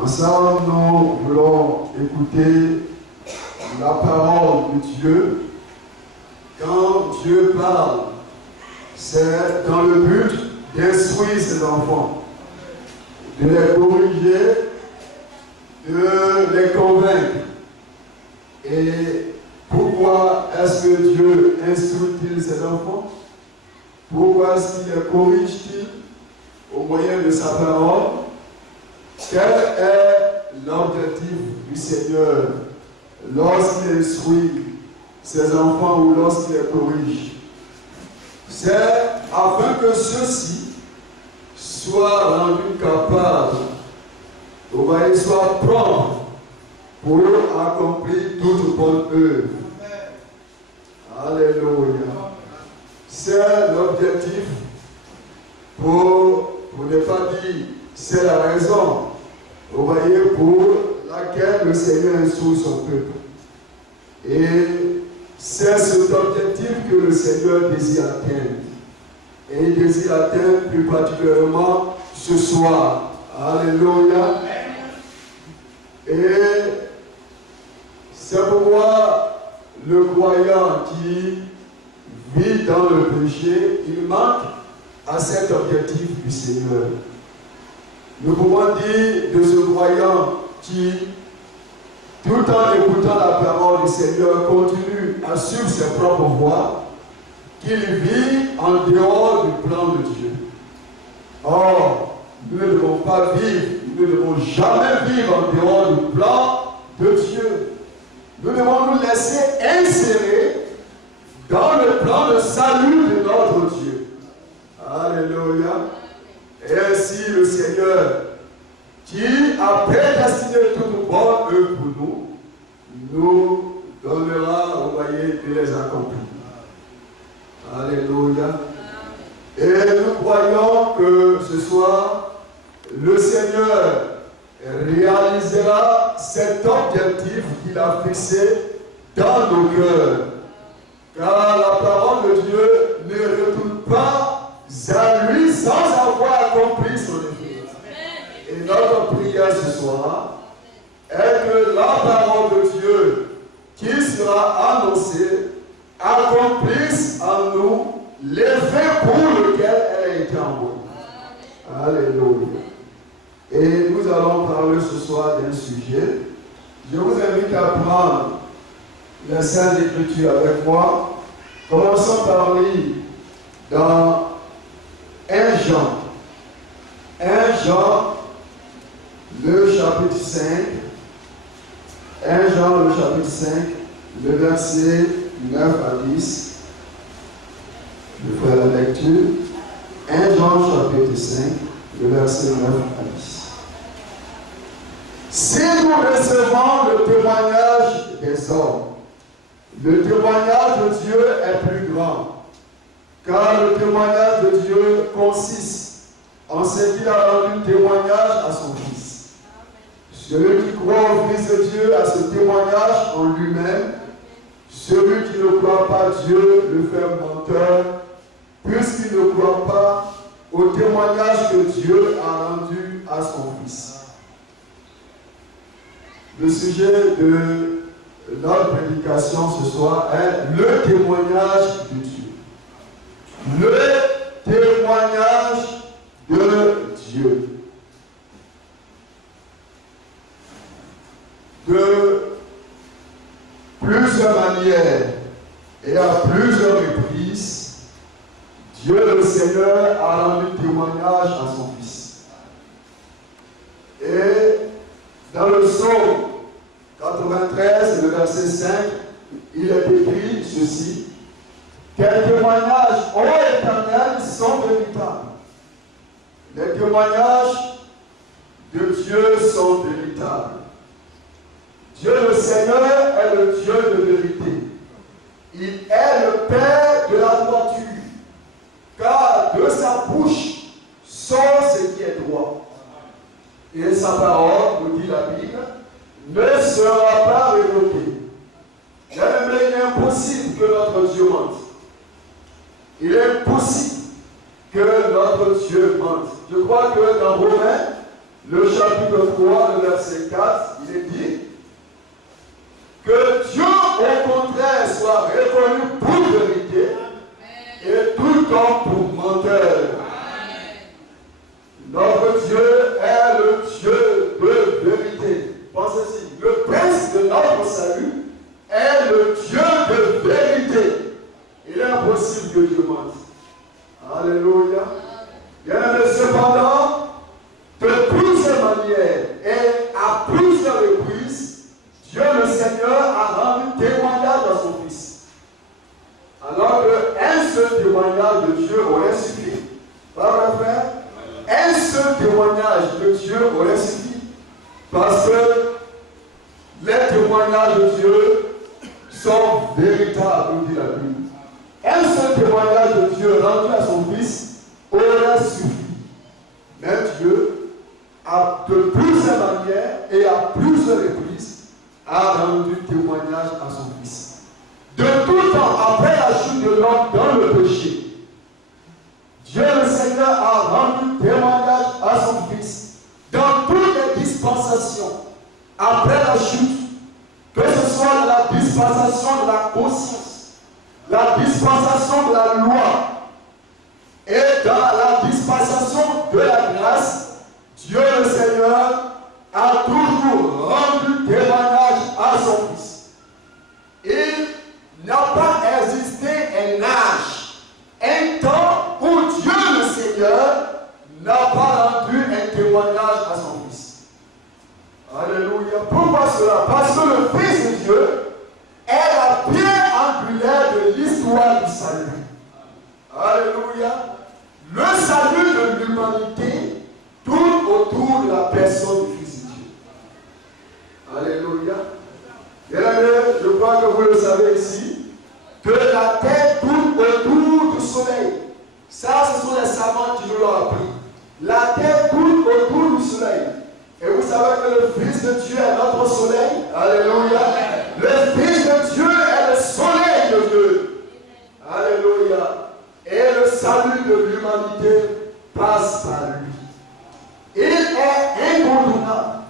Ensemble, nous voulons écouter la parole de Dieu. Quand Dieu parle, c'est dans le but d'instruire ses enfants, de les corriger, de les convaincre. Et pourquoi est-ce que Dieu instruit-il ses enfants? Pourquoi est-ce qu'il les corrige-t-il au moyen de sa parole? Quel est l'objectif du Seigneur lorsqu'il instruit ses enfants ou lorsqu'il les corrige? C'est afin que ceux-ci soient rendus capables, soient prompts pour accomplir toute bonne œuvre. Alléluia. C'est l'objectif pour ne pas dire c'est la raison, vous voyez, pour laquelle le Seigneur instruit son peuple. Et c'est cet objectif que le Seigneur désire atteindre. Et il désire atteindre plus particulièrement ce soir. Alléluia. Et c'est pourquoi le croyant qui vit dans le péché, il manque à cet objectif du Seigneur. Nous pouvons dire de ce croyant qui, tout en écoutant la parole du Seigneur, continue à suivre ses propres voies, qu'il vit en dehors du plan de Dieu. Or, nous ne devons pas vivre, nous ne devons jamais vivre en dehors du plan de Dieu. Nous devons nous laisser insérer dans le plan de salut de notre Dieu. Alléluia. Et ainsi le Seigneur, qui a prédestiné toute bonne œuvre pour nous, nous donnera, vous voyez, de les accomplir. Alléluia. Et nous croyons que ce soir, le Seigneur réalisera cet objectif qu'il a fixé dans nos cœurs. Car la parole de Dieu ne retourne pas à lui sans avoir accompli son effet. Et notre prière ce soir est que la parole de Dieu qui sera annoncée accomplisse en nous l'effet pour lequel elle a été envoyée. Alléluia. Et nous allons parler ce soir d'un sujet. Je vous invite à prendre la Sainte Écriture avec moi. Commençons par lire dans 1 Jean. 1 Jean, le chapitre 5. 1 Jean, le chapitre 5, le verset 9 à 10. Je ferai la lecture. 1 Jean, chapitre 5, le verset 9 à 10. Si nous recevons le témoignage des hommes, le témoignage de Dieu est plus grand, car le témoignage de Dieu consiste en ce qu'il a rendu témoignage à son Fils. Celui qui croit au Fils de Dieu a ce témoignage en lui-même. Celui qui ne croit pas Dieu le fait menteur, puisqu'il ne croit pas au témoignage que Dieu a rendu à son Fils. Le sujet de notre prédication ce soir est le témoignage de Dieu. Le témoignage de Dieu. De plusieurs manières et à plusieurs reprises, Dieu le Seigneur a rendu témoignage à son Fils. Et dans le psaume 93, le verset 5, il est écrit ceci: tes témoignages, ô Éternel, sont véritables. Les témoignages de Dieu sont véritables. Dieu le Seigneur est le Dieu de vérité. Il est le Père de la droiture, car de sa bouche sort ce qui est droit. Et sa parole, nous dit la Bible, ne sera pas révocée. Il est impossible que notre Dieu mente. Il est impossible que notre Dieu mente. Je crois que dans Romains, le chapitre 3, le verset 4, il est dit que Dieu, au contraire, soit reconnu pour vérité et tout homme pour menteur. Notre Dieu est le Dieu de vérité. Pensez-y, le prince de notre salut est le Dieu de vérité. Il est impossible que Dieu mente. Alléluia. Bien, cependant, de plusieurs manières et à plusieurs reprises, Dieu le Seigneur a rendu témoignage à son Fils. Alors qu'un seul témoignage de Dieu aurait suffi. Pas vrai, frère? Un seul témoignage de Dieu aurait suffi. Parce que les témoignages de Dieu sont véritables, dit la Bible. Un seul témoignage de Dieu rendu à son Fils aurait suffi. Mais Dieu, de plusieurs manières et à plusieurs reprises, a rendu témoignage à son Fils. De tout temps, après la chute de l'homme dans le péché, Dieu le Seigneur a rendu témoignage à son Fils dans toutes les dispensations. Après la chute, que ce soit dans la dispensation de la conscience, la dispensation de la loi et dans la dispensation de la grâce, Dieu le Seigneur a toujours rendu témoignage à son Fils. Il n'a pas existé un âge, un temps où Dieu le Seigneur n'a pas rendu un témoignage à son Fils. Alléluia. Pourquoi cela? Parce que le Fils de Dieu est la pierre angulaire de l'histoire du salut. Alléluia. Le salut de l'humanité tourne autour de la personne du Fils de Dieu. Alléluia. Bien-aimés, je crois que vous le savez ici, que la terre tourne autour du soleil. Ça, ce sont les savants qui nous l'ont appris. La terre tourne autour du soleil. Et vous savez que le Fils de Dieu est notre soleil. Alléluia. Le Fils de Dieu est le soleil de Dieu. Alléluia. Et le salut de l'humanité passe par lui. Il est incontournable.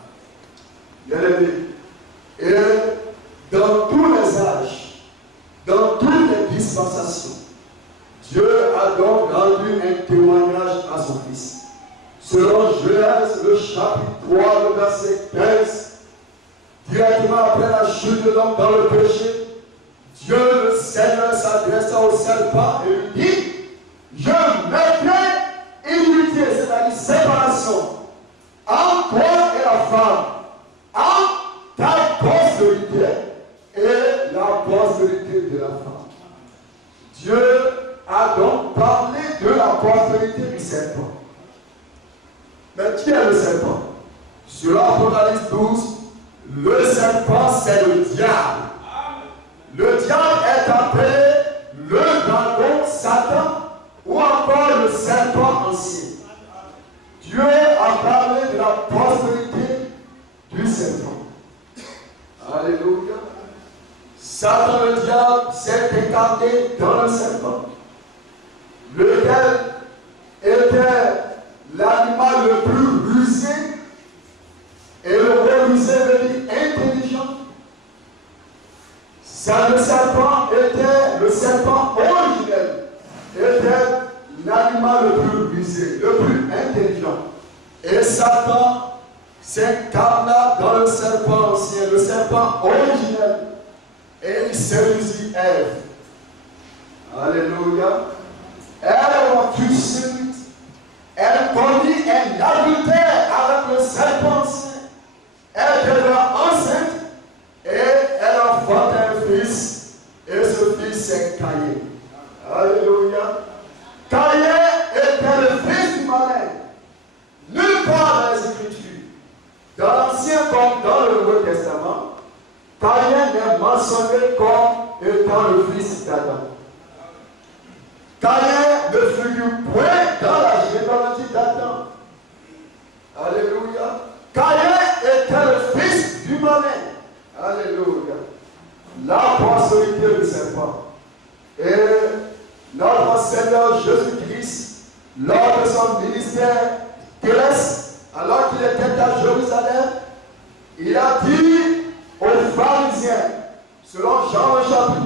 Bien-aimé. Et dans tous les âges, dans toutes les dispensations, Dieu a donc rendu un témoignage à son Fils. Selon Genèse, le chapitre 3, le verset 15, directement après la chute de l'homme dans le péché, Dieu le Seigneur s'adressa au serpent et lui dit: je mettrai inimitié, c'est-à-dire séparation, entre toi et la femme, entre ta postérité et la postérité de la femme. Dieu a donc parlé de la postérité du serpent. Mais qui est le serpent? Sur Apocalypse 12, le serpent c'est le diable. Le diable est appelé le dragon Satan ou encore le serpent ancien. Dieu a parlé de la postérité du serpent. Alléluia. Satan le diable s'est incarné dans le serpent, lequel était l'animal le plus rusé, et le mot rusé veut dire intelligent. Le serpent était le serpent originel, était l'animal le plus rusé, le plus intelligent. Et Satan s'incarna dans le serpent ancien, le serpent originel, et il séduisit Ève. Alléluia. Elle fut séduite. Elle commit un adultère avec le serpent ancien. Elle devint enceinte et elle a enfanté un fils. Et ce fils c'est Caïn. Alléluia. Caïn était le fils du malin. Nulle part dans les Écritures, dans l'Ancien comme dans le Nouveau Testament, Caïn est mentionné comme étant le fils d'Adam. Caïn ne figure point dans la généalogie d'Adam. Alléluia. Caïn était le fils du malin. Alléluia. La postérité du serpent. Et notre Seigneur Jésus-Christ, lors de son ministère terrestre, alors qu'il était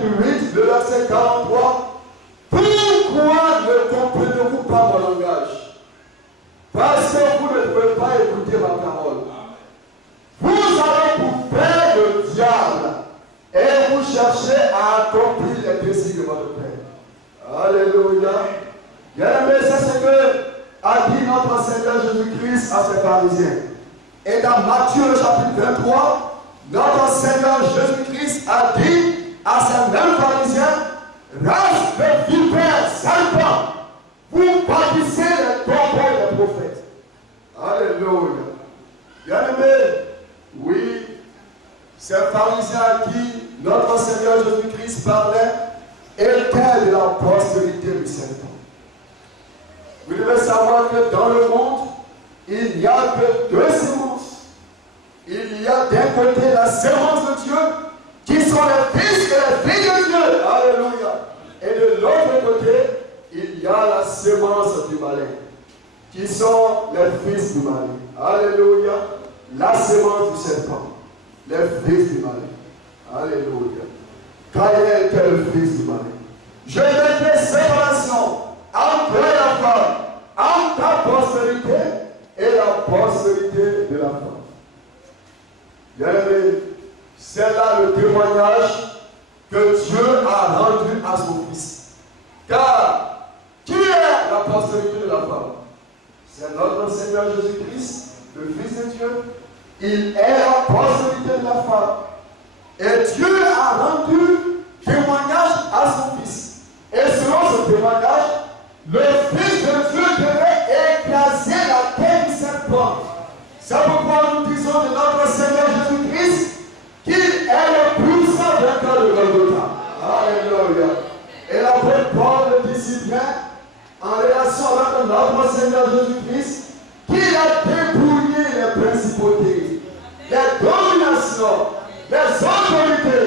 8, le verset 43. Pourquoi ne comprenez-vous pas mon langage? Parce que vous ne pouvez pas écouter ma parole. Vous avez pour père le diable et vous cherchez à accomplir les désirs de votre père. Alléluia. Bien-aimé, c'est ce que a dit notre Seigneur Jésus-Christ à ses pharisiens. Et dans Matthieu chapitre 23, notre Seigneur Jésus-Christ a dit à ces mêmes pharisiens, race de vipères, serpents, vous bâtissez les tombeaux des prophètes. Alléluia. Bien-aimé, oui, ces pharisiens à qui notre Seigneur Jésus-Christ parlait étaient de la postérité du serpent. Vous devez savoir que dans le monde, il n'y a que deux sémences. Il y a d'un côté la sémence de Dieu, qui sont les fils et les filles de Dieu. Alléluia. Et de l'autre côté, il y a la sémence du malin, qui sont les fils du malin. Alléluia. La sémence du serpent, les fils du malin. Alléluia. Caïn était le fils du malin. Je mettrai séparation entre la femme, entre ta postérité et la postérité de la femme. Bien-aimé, c'est là le témoignage que Dieu a rendu à son Fils. Car, qui est la postérité de la femme? C'est notre Seigneur Jésus-Christ, le Fils de Dieu. Il est la postérité de la femme. Et Dieu a rendu témoignage à son Fils. Et selon ce témoignage, le Fils de Dieu devait écraser la tête du serpent. C'est pourquoi nous disons de notre Seigneur Jésus-Christ qu'il est le puissant vainqueur de Golgotha. Alléluia. Et l'apôtre Paul le dit si bien, en relation avec notre Seigneur Jésus-Christ, qu'il a dépouillé les principautés, les dominations, les autorités,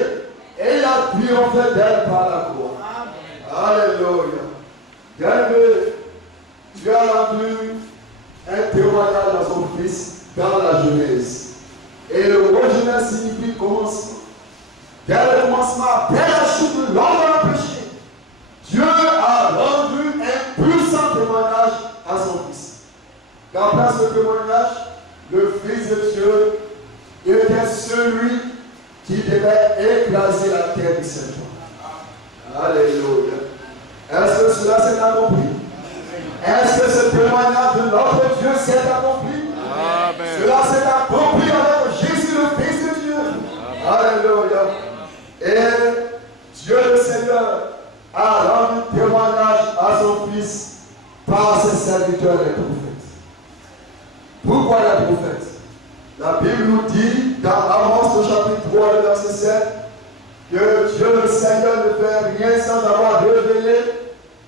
et il a triomphé d'elles par la croix. Alléluia. Bien-aimé, Dieu a rendu un témoignage à son Fils dans la Genèse. Et le mot Genèse signifie commencement. Dès le commencement, dès la chute de l'homme dans le péché, Dieu a rendu un puissant témoignage à son Fils. D'après ce témoignage, le Fils de Dieu était celui qui devait écraser la terre du serpent. Alléluia. Est-ce que cela s'est accompli? Est-ce que ce témoignage de notre Dieu s'est accompli? Amen. Cela s'est accompli avec Jésus, le Fils de Dieu. Amen. Alléluia. Et Dieu le Seigneur a rendu témoignage à son Fils par ses serviteurs les prophètes. Pourquoi les prophètes? La Bible nous dit dans Amos au chapitre 3, le verset 7, que Dieu le Seigneur ne fait rien sans avoir révélé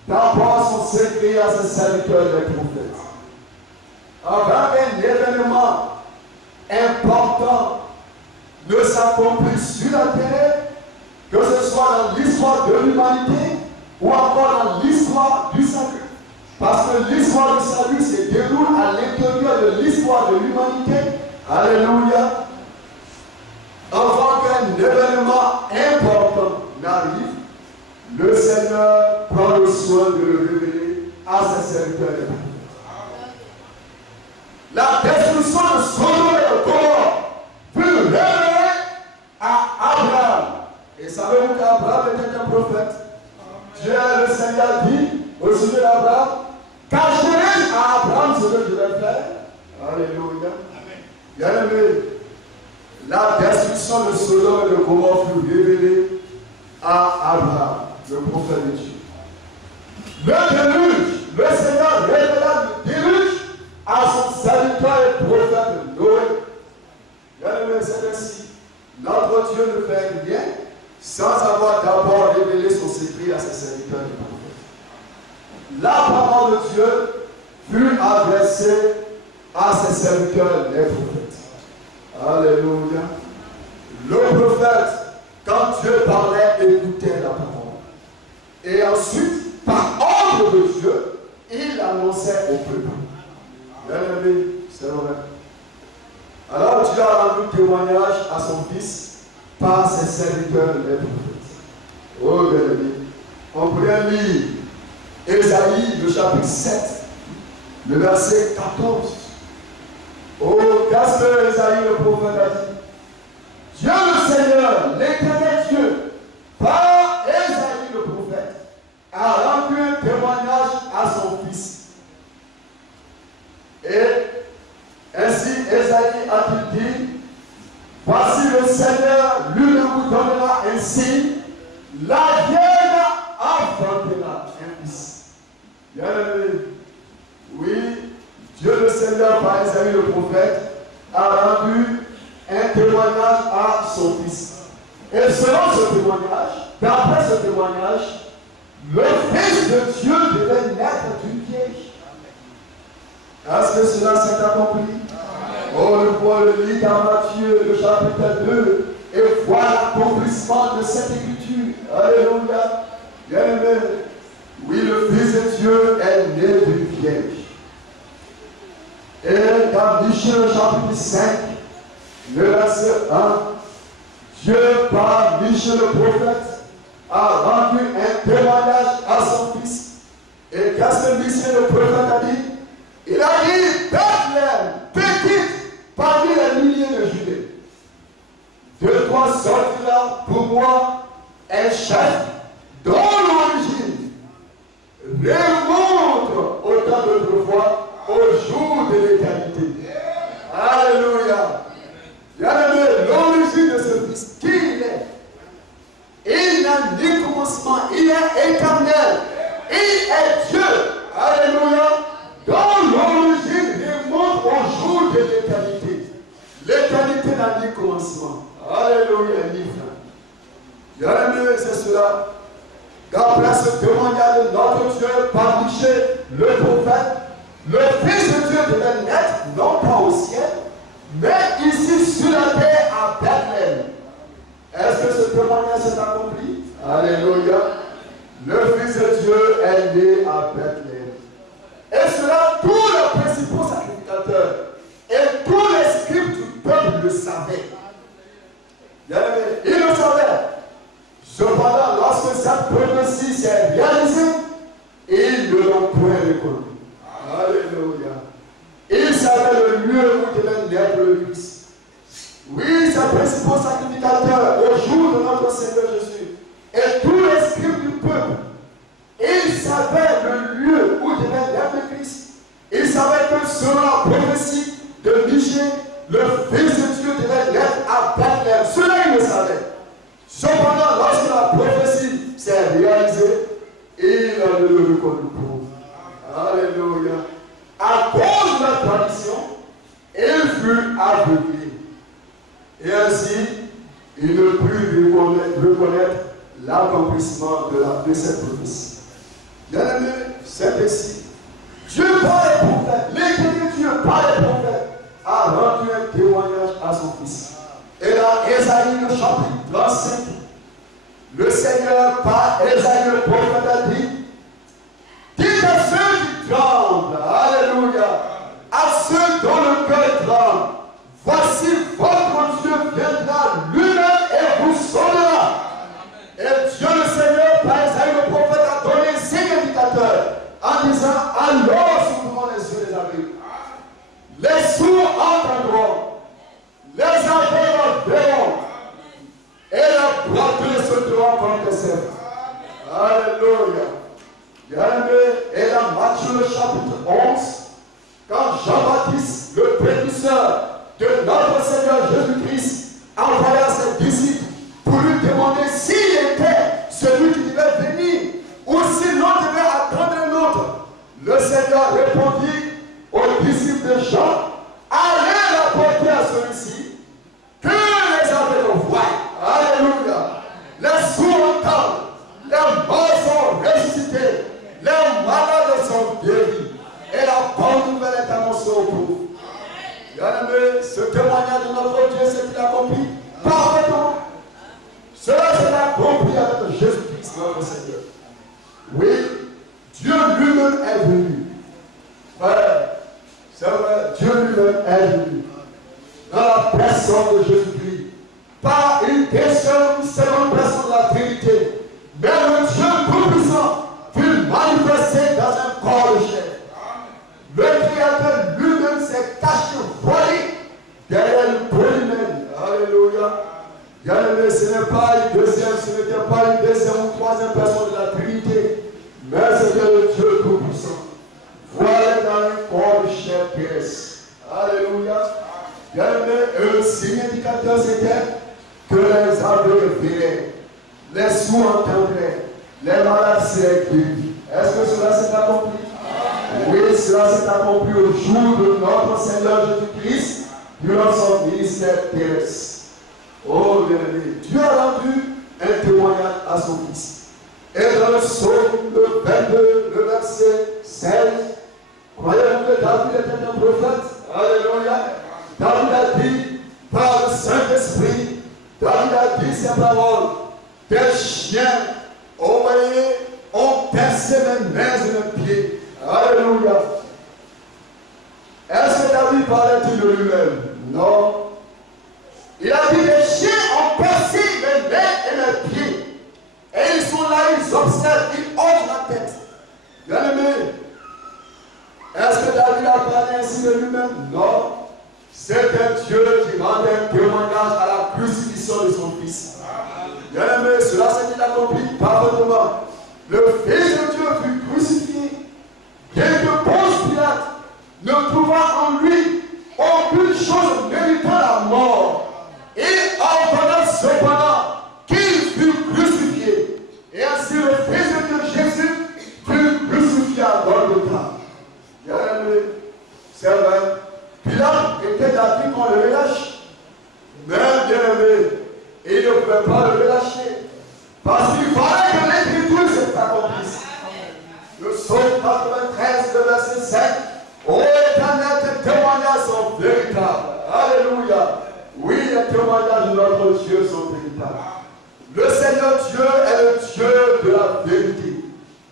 d'abord son secret à ses serviteurs les prophètes. Avant qu'un événement important ne s'accomplisse sur la terre, que ce soit dans l'histoire de l'humanité ou encore dans l'histoire du salut. Parce que l'histoire du salut se déroule à l'intérieur de l'histoire de l'humanité. Alléluia. Avant qu'un événement important n'arrive, le Seigneur prend le soin de le révéler à ses serviteurs. La destruction de Sodome et de Gomorrhe fut révélée à Abraham. Et savez-vous qu'Abraham était un prophète? Dieu, le Seigneur, dit au sujet d'Abraham, cacherai à Abraham ce que je vais faire. Alléluia. Bien-aimé, la destruction de Sodome et de Gomorrhe fut révélée à Abraham, le prophète de Dieu. Le déluge, le Seigneur révéla le déluge à son serviteur et prophète Noé. Bien-aimé, c'est ainsi. Notre Dieu ne fait rien sans avoir d'abord révélé son secret à ses serviteurs et prophètes. La parole de Dieu fut adressée à ses serviteurs les prophètes. Alléluia. Le prophète, quand Dieu parlait, écoutait la parole. Et ensuite, par ordre de Dieu, il annonçait au peuple. Bien-aimé, c'est vrai. Alors Dieu a rendu témoignage à son Fils par ses serviteurs les prophètes. Oh, bien-aimé. On pourrait lire Ésaïe, le chapitre 7, le verset 14. Oh, qu'est-ce que Ésaïe, le prophète, a dit? Dieu le Seigneur, l'éternel Dieu, par Ésaïe, le prophète, a rendu un témoignage à son fils. Et ainsi, Ésaïe a-t-il dit, voici le Seigneur, lui vous donnera un signe, la vieille enfantera un fils. Bien-aimé, oui, Dieu le Seigneur, par Ésaïe le prophète, a rendu un témoignage à son fils. Et selon ce témoignage, d'après ce témoignage, le Fils de Dieu devait naître d'une vierge. Est-ce que cela s'est accompli? Oh, le Paul lit dans Matthieu, le chapitre 2, et voit l'accomplissement de cette écriture. Alléluia. Bien-aimé, oui, le Fils de Dieu est né d'une vierge. Et dans Michée, chapitre 5, le verset 1, Dieu, par Michée le prophète, a rendu un témoignage à son fils. Et qu'est-ce que Michée le prophète a dit? Il a dit, Bethléem, petite parmi les milliers de Judée, de toi sortira pour moi un chef dont l'origine remonte au temps d'autrefois, au jour de l'éternité. Alléluia. Bien-aimé, l'origine de ce fils, qui il est? Il n'a ni commencement, il est éternel. Il est Dieu. Alléluia. Dont l'origine remonte au jour de l'éternité. L'éternité n'a ni commencement. Alléluia, ni fin. Bien-aimé, c'est cela. D'après ce témoignage de notre Dieu par Michée, le prophète, le Fils de Dieu devait naître, non pas au ciel, mais ici sur la terre à Bethléem. Est-ce que ce témoignage s'est accompli? Alléluia. Le Fils de Dieu est né à Bethléem. Et cela, tous les principaux sacrificateurs et tous les scribes du peuple le savaient. Ils le savaient. Cependant, lorsque cette prophétie s'est réalisée, ils ne l'ont point reconnu. Alléluia. Ils savaient le lieu où devait naître le Christ. Oui, ces principaux sacrificateurs, au jour de notre Seigneur Jésus, et tous les scribes du peuple, ils savaient le lieu où devait naître le Christ. Ils savaient que selon la prophétie de Michée, le Fils de Dieu devait naître à Bethléem. Cela, ils le savaient. Cependant, lorsque la prophétie s'est réalisée, ils ne le reconnurent pas. Alléluia. À cause de la tradition, il fut aveuglé. Et ainsi, il ne put reconnaître l'accomplissement de cette prophétie. Bien-aimé, c'est ainsi. Dieu par les prophètes, l'éternel Dieu par les prophètes, a rendu un témoignage à son fils. Et dans Ésaïe, le chapitre 35, le Seigneur par Ésaïe le prophète a dit, dites à ceux qui tremblent, alléluia, à ceux dont le cœur tremble, voici votre Dieu viendra lui-même et vous sauvera. Et Dieu le Seigneur, par Ésaïe le prophète, a donné 5 indicateurs en disant, alors s'ouvriront les yeux des aveugles, les sourds entendront, les aveugles verront, et la boiteuse sauteront comme des cerfs. Alléluia. Et dans Matthieu le chapitre 11, quand Jean-Baptiste, le précurseur de notre Seigneur Jésus-Christ, envoya ses disciples pour lui demander s'il était celui qui devait venir ou si l'on devait attendre un autre, le Seigneur répondit aux disciples de Jean, allez rapporter à celui-ci que les aveugles voient. Alléluia. Les sourds entendent, les morts sont ressuscités, les malades sont guéris et la bonne nouvelle est annoncée aux pauvres. Bien-aimé, ce témoignage de notre Dieu s'est-il accompli parfaitement? Cela s'est accompli avec Jésus-Christ, notre Seigneur. Oui, Dieu lui-même est venu. Frère, c'est vrai, Dieu lui-même est venu. Dans la personne de Jésus-Christ. Par une personne, seconde personne de la Trinité. Bien-aimé, ce n'était pas une deuxième ou troisième personne de la Trinité, mais c'était le Dieu Tout-Puissant. Voilà dans un corps de chair terrestre. Alléluia. Bien-aimé, le signe indicateur c'était que les aveugles verraient, les sourds entendraient, les malades seraient guéris. Est-ce que cela s'est accompli? Oui, cela s'est accompli au jour de notre Seigneur Jésus-Christ durant son ministère terrestre. Oh bien-aimé, Dieu a rendu un témoignage à son Fils. Et dans le psaume 22, le verset 16, croyez-vous que David était un prophète? Alléluia. David a dit par le Saint-Esprit, David a dit ces paroles, des chiens, oh voyez, ont percé mes mains et mes pieds. Alléluia. Est-ce que David parlait-il de lui-même? Non. Il a dit, les chiens ont percé mes mains et mes pieds. Et ils sont là, ils observent, ils hochent la tête. Bien-aimé, est-ce que David a parlé ainsi de lui-même? Non. C'était Dieu qui rendait un témoignage à la crucifixion de son Fils. Bien-aimé, cela s'est accompli parfaitement. Le Fils de Dieu fut crucifié. Bien que Ponce Pilate ne trouva en lui aucune chose méritant la mort, et ordonna cependant qu'il fût crucifié. Et ainsi le Fils de Dieu Jésus fut crucifié à Golgotha. Bien-aimé, c'est vrai, Pilate était d'avis qu'on le relâche. Mais bien-aimé, il ne pouvait pas le relâcher. Parce qu'il fallait que l'Écriture s'accomplisse. Le psaume 93, le verset 5. Ô Éternel, tes témoignages sont véritables. Alléluia. Oui, les témoignages de notre Dieu sont véritables. Le Seigneur Dieu est le Dieu de la vérité.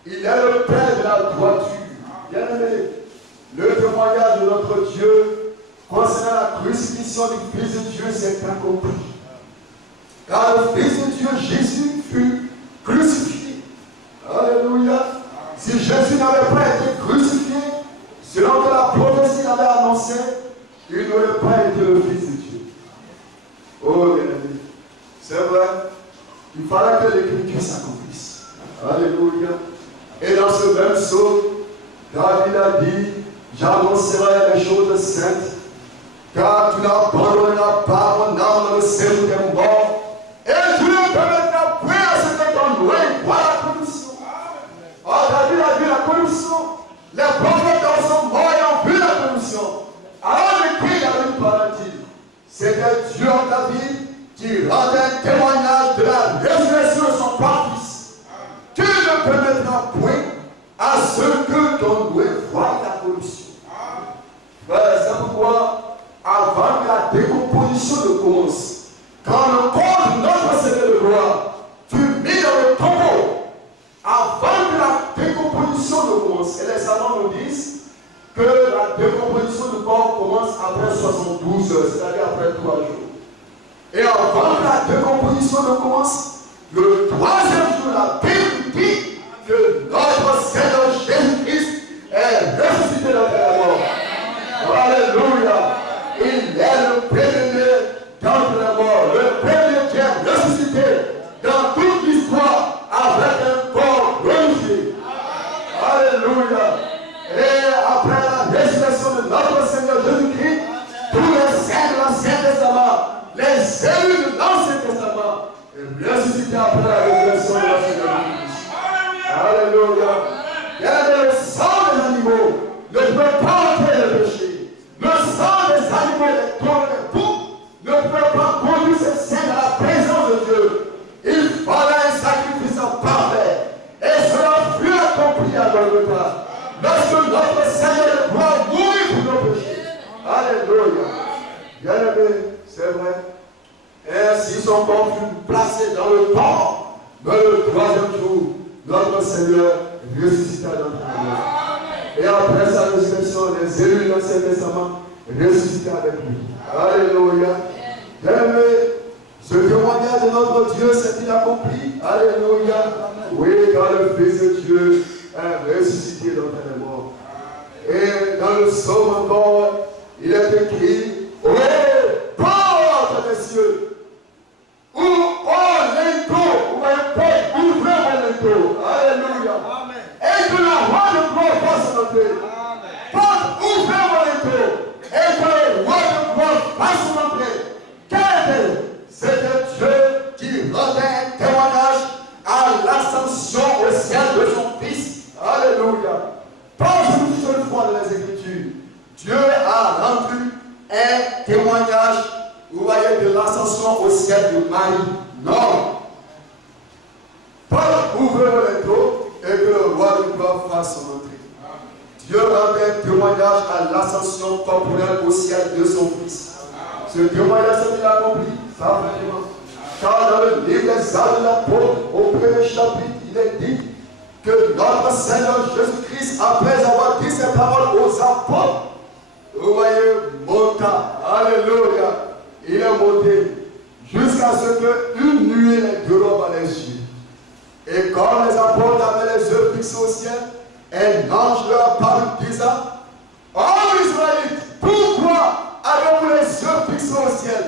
Il est le Père de la droiture. Bien-aimé, le témoignage de notre Dieu concernant la crucifixion du Fils de Dieu s'est accompli. Car le Fils de Dieu, Jésus, fut crucifié. Alléluia. Si Jésus n'avait pas été crucifié, selon que la prophétie l'avait annoncé, il n'aurait pas été le Fils de Dieu. Oh, bien-aimé, c'est vrai, il fallait que l'Écriture s'accomplisse. Alléluia. Et dans ce même psaume, David a dit, j'annoncerai les choses saintes, car tu n'abandonneras pas mon âme dans le sein de tes morts, et tu ne permettras point à ce que ton loin voie la corruption. Oh, David a vu la corruption. Les prophètes sont morts et ont vu la corruption. Alors le cri a eu paradis. C'était Dieu en David qui rendait un témoignage de la résurrection de son Fils. Tu ne permettras point à ce que ton loin voie la corruption. C'est pourquoi, avant que la décomposition ne commence, quand le corps de notre Seigneur de gloire fut mis dans le tombeau, avant que la décomposition ne commence, et les savants nous disent que la décomposition du corps commence après 72 heures, c'est-à-dire après 3 jours. Et avant que la décomposition ne commence, le 3e jour, la Bible dit que notre Seigneur Jésus-Christ est ressuscité dans la mort. Alléluia. Il est le premier d'entre les morts, le premier qui est ressuscité dans toute l'histoire avec un corps glorifié. Alléluia. Et après la résurrection de notre Seigneur Jésus-Christ, tous les saints de l'Ancien Testament, les élus de l'Ancien Testament, est ressuscité après la résurrection de notre Seigneur Jésus-Christ. Alléluia. Et le sang des animaux ne peut pas enlever le péché. Le sang des animaux, des taureaux, des boucs, ne peut pas conduire ces saints à la présence de Dieu. Il fallait un sacrifice parfait. Et cela fut accompli à Golgotha. Lorsque notre Seigneur de gloire mourit pour nos péchés. Alléluia. Bien-aimé, c'est vrai. Et si son corps fut placé dans le temps, mais le 3e jour, notre Seigneur ressuscita dans le mort. Et après sa résurrection, les élus de l'Ancien Testament ressuscitaient avec lui. Alléluia. Bien-aimé, ce témoignage de notre Dieu s'est-il accompli? Alléluia. Oui, car le Fils de Dieu est ressuscité dans les morts. Et dans le psaume encore, il est écrit, ô porte des cieux, ouvre l'ascension au ciel de Marie. Non. Paul ouvre le rideau et que le roi de gloire fasse son entrée. Dieu rendait témoignage à l'ascension corporelle au ciel de son Fils. Ce témoignage s'est accompli, ça vraiment. Car dans le livre des Actes de l'Apôtre, au premier chapitre, il est dit que notre Seigneur Jésus-Christ, après avoir dit ses paroles aux apôtres, vous voyez, monta, alléluia, il est monté jusqu'à ce qu'une nuée les deux robes à les yeux. Et quand les apôtres avaient les yeux fixés au ciel, un ange leur parut disant, oh Israël, pourquoi avez-vous les yeux fixés au ciel?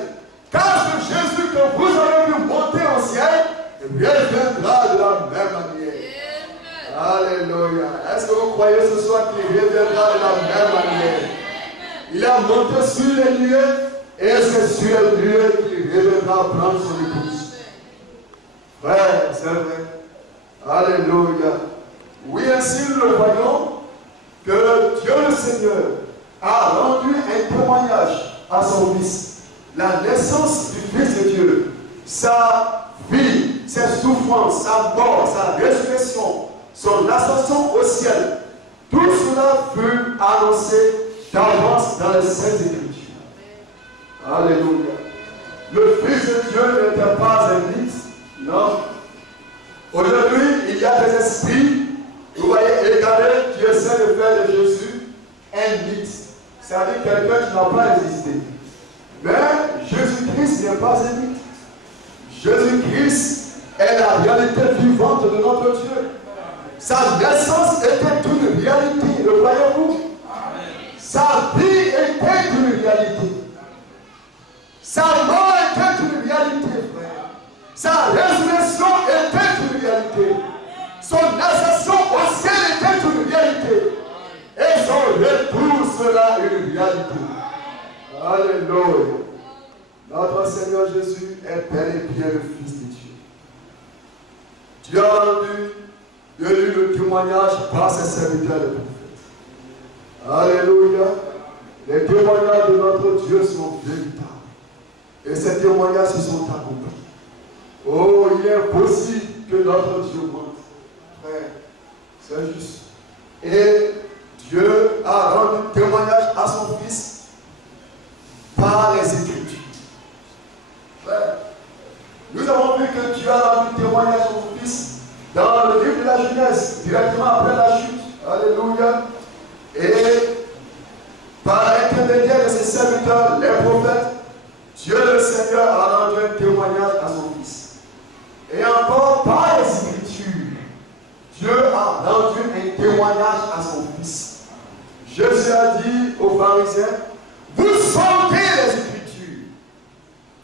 Car ce Jésus que vous avez vu monter au ciel reviendra de la même manière. Alléluia. Est-ce que vous croyez ce soir qu'il reviendra de la même manière? Il a monté sur les nuées et c'est sur les nuées qu'il reviendra prendre son épouse. Frère, c'est vrai. Alléluia. Oui, ainsi nous le voyons que Dieu le Seigneur a rendu un témoignage à son Fils. La naissance du Fils de Dieu, sa vie, ses souffrances, sa mort, sa résurrection, son ascension au ciel, tout cela fut annoncé d'avance dans les Saintes Écritures. Alléluia. Le Fils de Dieu n'était pas un mythe, non. Aujourd'hui, il y a des esprits, vous voyez, égarés, qui essaient de faire de Jésus un mythe. C'est-à-dire quelqu'un qui n'a pas existé. Mais Jésus-Christ n'est pas un mythe. Jésus-Christ est la réalité vivante de notre Dieu. Sa naissance était une réalité, le voyez-vous? Sa vie était une réalité. Sa mort était une réalité, frère. Sa résurrection était une réalité. Son ascension au ciel était une réalité. Et son retour sera une réalité. Alléluia. Notre Seigneur Jésus est bel et bien le Fils de Dieu. Dieu a rendu de lui le témoignage par ses serviteurs les prophètes. Alléluia. Les témoignages de notre Dieu sont véritables. Et ces témoignages se sont accomplis. Oh, il est impossible que notre Dieu mente. Frère, c'est juste. Et Dieu a rendu témoignage à son Fils par les Écritures. Frère, nous avons vu que Dieu a rendu témoignage à son Fils dans le livre de la Genèse, directement après la chute. Alléluia. Et par l'intermédiaire de ses serviteurs, les prophètes, Dieu le Seigneur a rendu un témoignage à son Fils. Et encore par les Écritures, Dieu a rendu un témoignage à son Fils. Jésus a dit aux pharisiens, vous sondez les Écritures,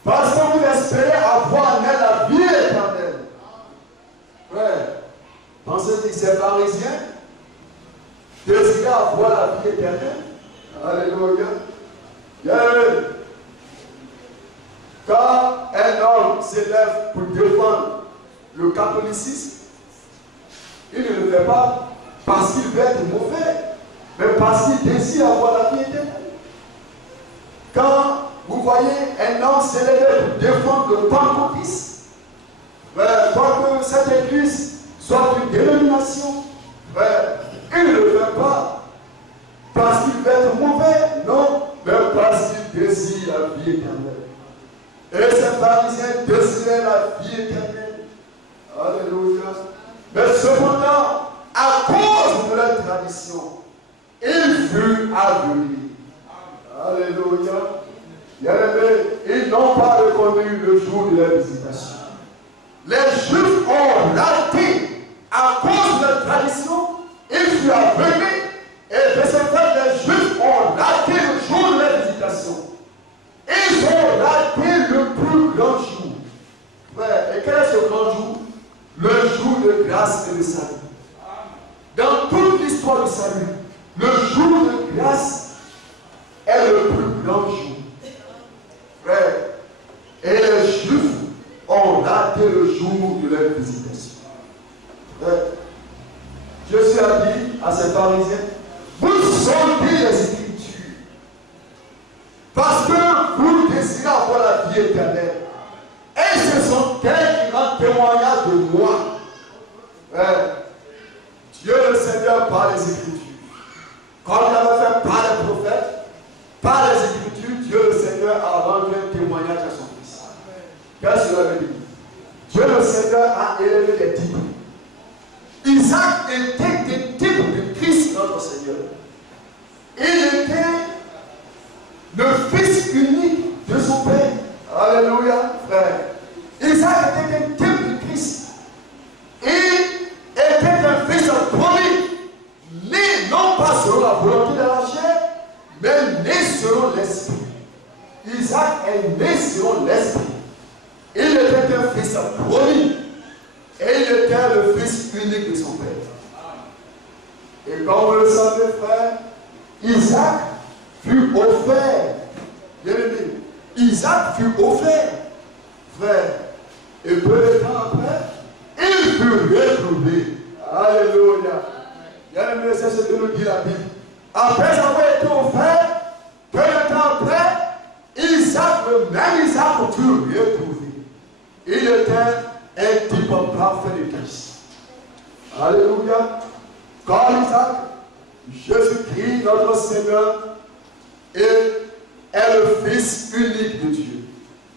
parce que vous espérez avoir en elles la vie éternelle. Frère, pensez-vous que ces pharisiens désiraient avoir la vie éternelle? Alléluia. Yeah. Quand un homme s'élève pour défendre le catholicisme, il ne le fait pas parce qu'il veut être mauvais, mais parce qu'il désire avoir la vie éternelle. Quand vous voyez un homme s'élever pour défendre le pentecôtisme, quoique cette église soit une dénomination, il ne le fait pas parce qu'il veut être mauvais, non, mais parce qu'il désire la vie éternelle. Et ces pharisiens désiraient la vie éternelle. Alléluia. Mais cependant, à cause de leur tradition, ils furent aveuglis. Alléluia. Ils n'ont pas reconnu le jour de leur visitation. Les Juifs ont raté à cause de leur tradition. Ils furent aveuglés. Et de ce fait, les Juifs ont raté le jour de leur visitation. Ils ont raté le plus grand jour. Frère, et quel est ce grand jour? Le jour de grâce et de salut. Dans toute l'histoire du salut, le jour de grâce est le plus grand jour. Frère, et les Juifs ont raté le jour de leur visitation. Frère, Jésus a dit à ses pharisiens, vous sondez les Écritures, parce que vous désirez avoir la vie vie éternelle. Et ce sont elles qui rendent témoignage de moi. Dieu le Seigneur par les Écritures. Comme il avait fait par les prophètes, par les Écritures, Dieu le Seigneur a rendu un témoignage à son Fils. Qu'est-ce que cela veut dire? Dieu le Seigneur a élevé des types. Isaac était des types de Christ, notre Seigneur. Il était le fils unique de son Père. Alléluia, frère. Isaac était un type de Christ. Il était un fils promis, né non pas selon la volonté de la chair, mais né selon l'esprit. Isaac est né selon l'esprit. Il était un fils promis. Et il était le fils unique de son Père. Et comme vous le savez, frère, Isaac fut offert. Bien aimé, Isaac fut offert, frère. Et peu de temps après, il fut retrouvé. Alléluia. Bien aimé, c'est ce que nous dit la Bible. Après avoir été offert, peu de temps après, Isaac, le même Isaac, fut retrouvé. Il était un type parfait de Christ. Alléluia. Comme Isaac, Jésus-Christ, notre Seigneur, est le Fils unique de Dieu.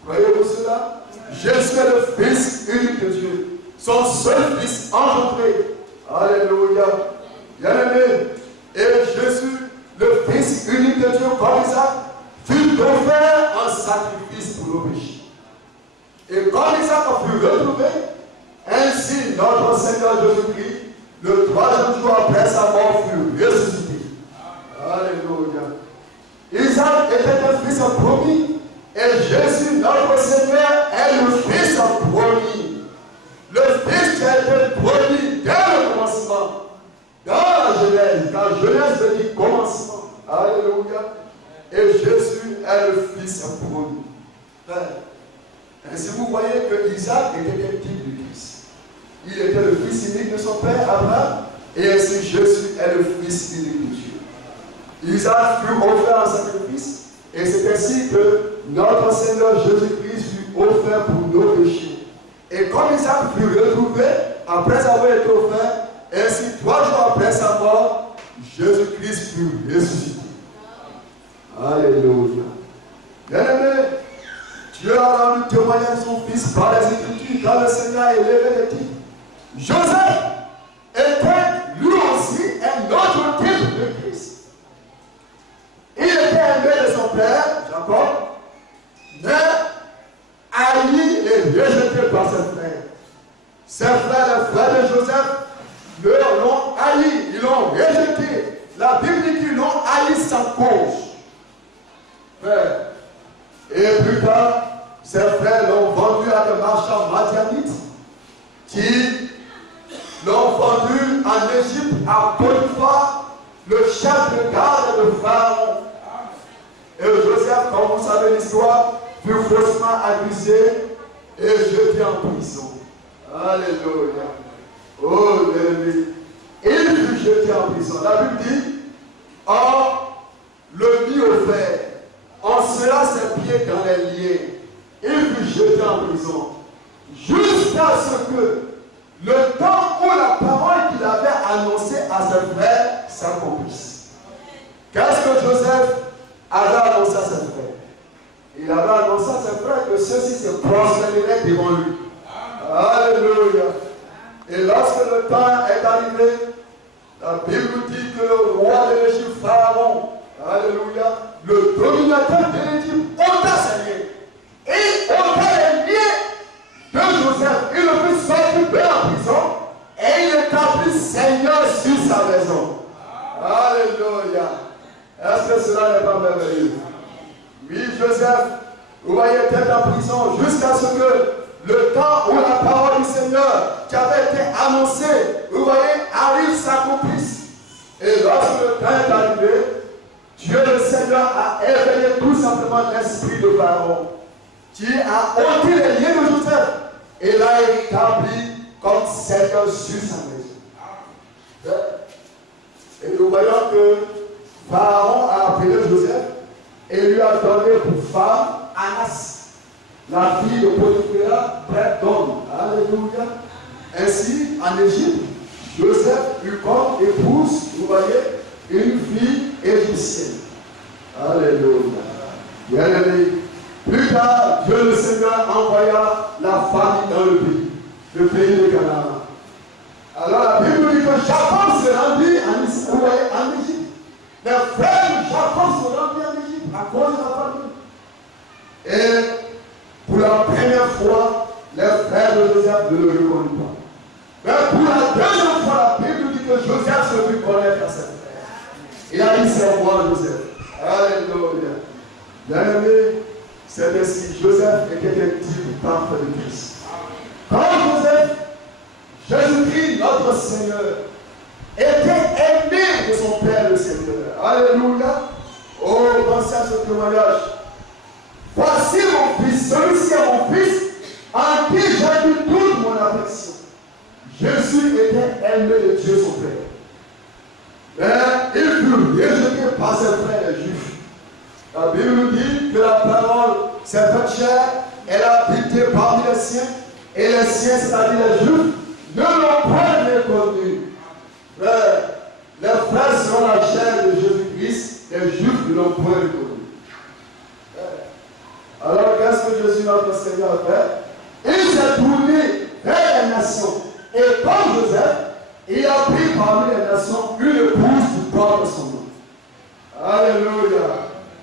Croyez-vous cela? Jésus est le Fils unique de Dieu. Son seul Fils engendré. Alléluia. Bien-aimé. Et Jésus, le Fils unique de Dieu, comme Isaac, fut offert en sacrifice pour nos péchés. Et comme Isaac a pu retrouver, ainsi notre Seigneur Jésus-Christ, le troisième jour après sa mort, fut ressuscité. Alléluia. Isaac était un fils promis, et Jésus, notre Seigneur, est le fils promis. Le fils qui a été promis dès le commencement. Dans la Genèse, car Genèse veut dire commencement. Alléluia. Et Jésus est le fils promis. Ainsi, vous voyez que Isaac était un type de Christ. Il était le fils unique de son père, Abraham, et ainsi Jésus est le fils unique de Dieu. Isaac fut offert en sacrifice, et c'est ainsi que notre Seigneur Jésus-Christ fut offert pour nos péchés. Et comme Isaac fut retrouvé, après avoir été offert, ainsi 3 jours après sa mort, Jésus-Christ fut ressuscité. Alléluia. Bien-aimé, Dieu a rendu témoignage à son Fils par les Écritures, quand le Seigneur a élevé les types. Joseph était lui aussi un autre type de Christ. Il était aimé de son père, Jacob, mais haï et rejeté par ses frères. Ses frères, les frères de Joseph, l'ont haï, ils l'ont rejeté. La Bible dit qu'ils l'ont haï sans cause. Frère. Et plus tard, ses frères l'ont vendu à des marchands madianites qui l'ont vendu en Égypte à Potiphar, le chef de garde de Pharaon. Et Joseph, comme vous savez l'histoire, fut faussement accusé et jeté en prison. Alléluia. Oh, Lévi. Il fut jeté en prison. La Bible dit, or, le mit au fer, on serra ses pieds dans les liens. Il fut jeté en prison. Jusqu'à ce que le temps où la parole qu'il avait annoncée à ses frères s'accomplisse. Qu'est-ce que Joseph avait annoncé à ses frères? Il avait annoncé à ses frères que ceux-ci se prosterneraient devant lui. Alléluia. Et lorsque le temps est arrivé, la Bible dit que le roi de l'Égypte, Pharaon, alléluia, le dominateur de l'Égypte, ôta ses liens. Et ôta les liens de Joseph. Il le fit sortir de la prison et il établit Seigneur sur sa maison. Alléluia. Est-ce que cela n'est pas merveilleux? Oui, Joseph, vous voyez, était en prison jusqu'à ce que le temps où la parole du Seigneur qui avait été annoncée, vous voyez, arrive, s'accomplisse. Et lorsque le temps est arrivé, Dieu le Seigneur a éveillé tout simplement l'esprit de Pharaon, qui a ôté les liens de Joseph et l'a établi comme Seigneur sur sa maison. Et nous voyons que Pharaon a appelé Joseph et lui a donné pour femme Anas. la fille de Potiphera, prête d'homme. Alléluia. Ainsi, en Égypte, Joseph eut comme épouse, vous voyez, une fille égyptienne. Alléluia. Bien-aimé. Plus tard, Dieu le Seigneur envoya la famille dans le pays de Canaan. Alors la Bible dit que Jacob se rendit en Égypte. Les frères de Jacob se rendit en Égypte à cause de la famille. Et pour la première fois, les frères de Joseph ne le reconnurent pas. Mais pour la deuxième fois, la Bible dit que Joseph se fit connaître à ses frères. Il a dit c'est moi Joseph. Alléluia. Bien-aimé, c'est ainsi. Joseph était un type parfait de Christ. Quand Joseph, Jésus-Christ, notre Seigneur, était aimé de son Père le Seigneur. Alléluia. Oh, pensez à ce témoignage. Voici mon fils, celui-ci est mon fils, en qui j'ai mis toute mon affection. Jésus était aimé de Dieu son Père. Mais il fut rejeté par ses frères les Juifs. La Bible nous dit que la parole s'est faite chair, elle a habité parmi les siens, et les siens, c'est-à-dire les Juifs, ne l'ont pas reconnu. Les frères sont la chair de Jésus-Christ, les Juifs ne l'ont pas reconnu. Alors, qu'est-ce que Jésus, notre Seigneur, a fait? Il s'est tourné vers les nations. Et comme Joseph, il a pris parmi les nations une épouse du porte son nom. Alléluia.